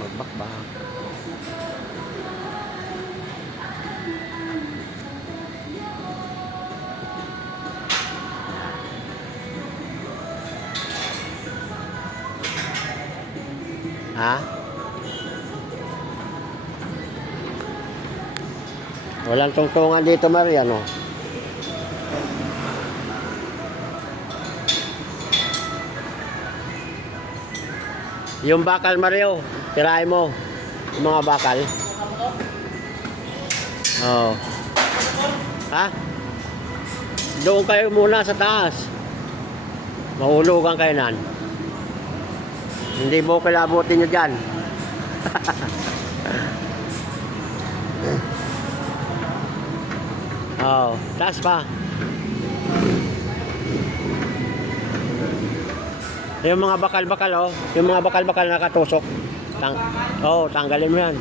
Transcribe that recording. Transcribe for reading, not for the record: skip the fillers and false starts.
magbakbak. Ha? Walang tungtungan dito, Mariano. Yung bakal, Mario, tirahin mo. Yung mga bakal. Oo. Ha? Doon kayo muna sa taas. Mahulugan kayo nan. Hindi mo kilabutin nyo dyan. Oo. Taas pa. Yung mga bakal-bakal, oh. Yung mga bakal-bakal nakatusok. Tanggalin mo yan.